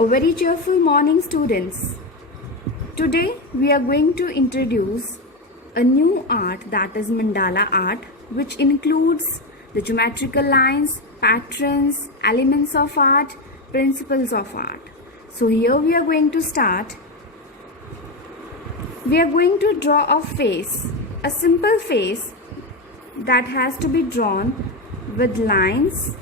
A very cheerful morning, students. Today we are going to introduce a new art, that is mandala art, which includes the geometrical lines, patterns, elements of art, principles of art. So here we are going to start. We are going to draw a face, a simple face that has to be drawn with lines.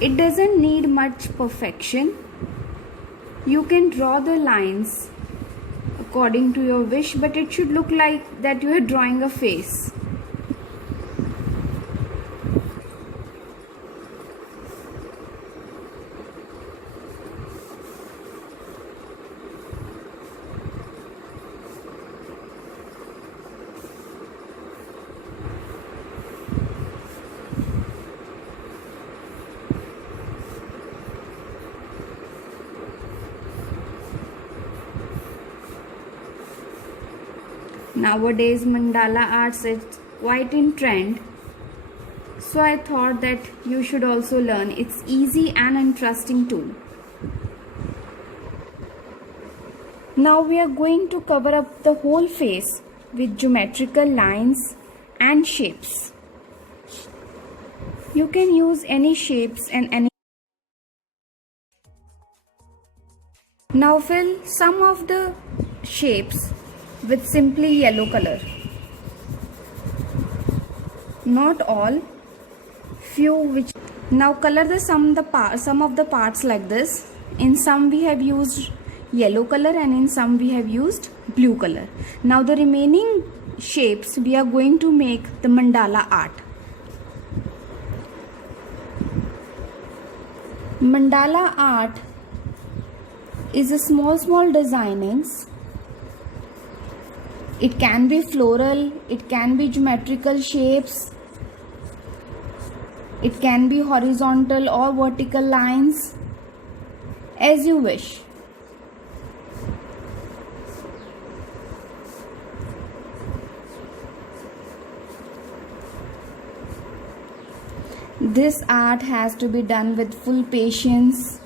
It doesn't need much perfection. You can draw the lines according to your wish, but it should look like that you are drawing a face. Nowadays mandala arts is quite in trend, so I thought that you should also learn. It's easy and interesting too. Now we are going to cover up the whole face with geometrical lines and shapes. You can use any shapes and any. Now fill some of the shapes with simply yellow color. Not all, few which. Now color the some of the parts like this. In some we have used yellow color and in some we have used blue color. Now the remaining shapes we are going to make the mandala art. Mandala art is a small designings. It can be floral, it can be geometrical shapes, it can be horizontal or vertical lines, as you wish. This art has to be done with full patience.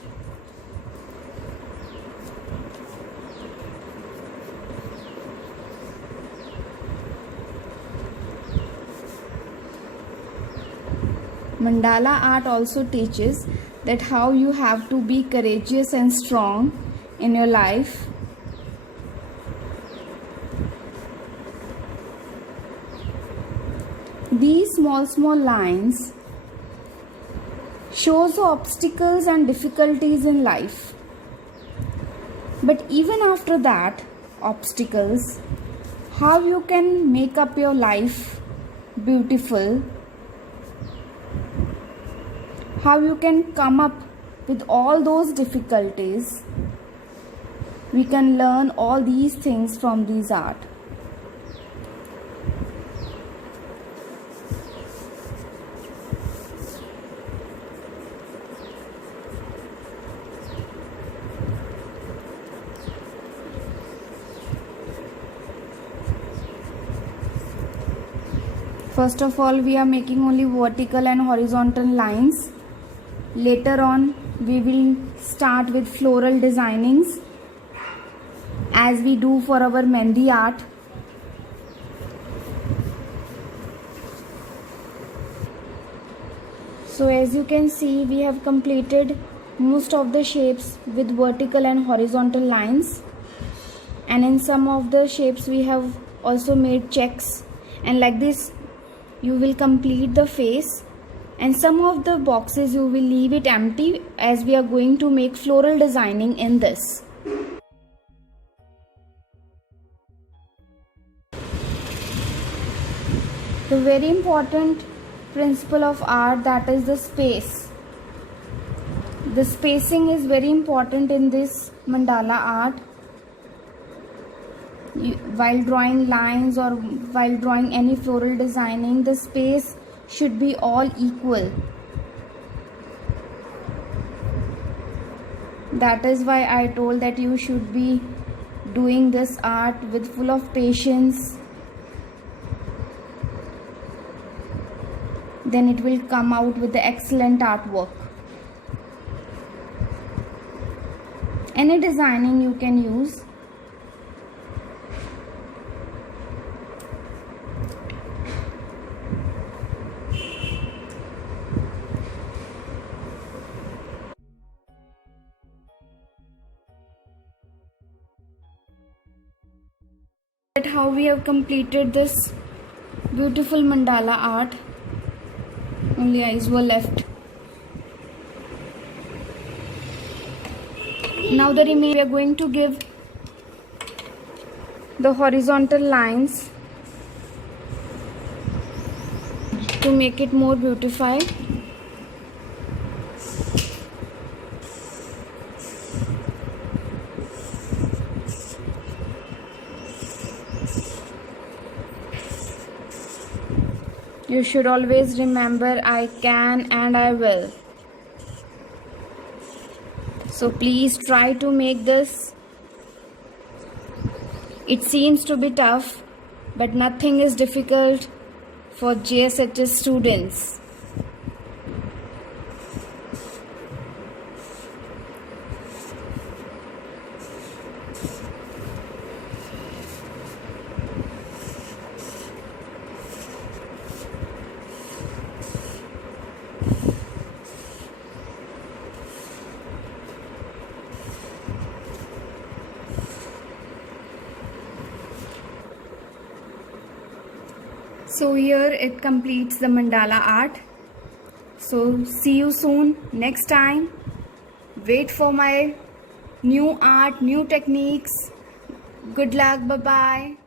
Mandala art also teaches that how you have to be courageous and strong in your life. These small lines shows the obstacles and difficulties in life. But even after that obstacles, how you can make up your life beautiful, how you can come up with all those difficulties. We can learn all these things from these art. First of all, we are making only vertical and horizontal lines. Later on, we will start with floral designings as we do for our mehndi art. So as you can see, we have completed most of the shapes with vertical and horizontal lines. And in some of the shapes we have also made checks, and like this you will complete the face, and some of the boxes you will leave it empty as we are going to make floral designing in this. The very important principle of art, that is the space. The spacing is very important in this mandala art. While drawing lines or while drawing any floral designing, the space should be all equal. That is why I told that you should be doing this art with full of patience. Then it will come out with the excellent artwork. Any designing you can use. How we have completed this beautiful mandala art. Only eyes were left. Now the remaining we are going to give the horizontal lines to make it more beautified. You should always remember, I can and I will. So please try to make this. It seems to be tough, but nothing is difficult for JSHS students. So here it completes the mandala art. So see you soon next time. Wait for my new art, new techniques. Good luck. Bye bye.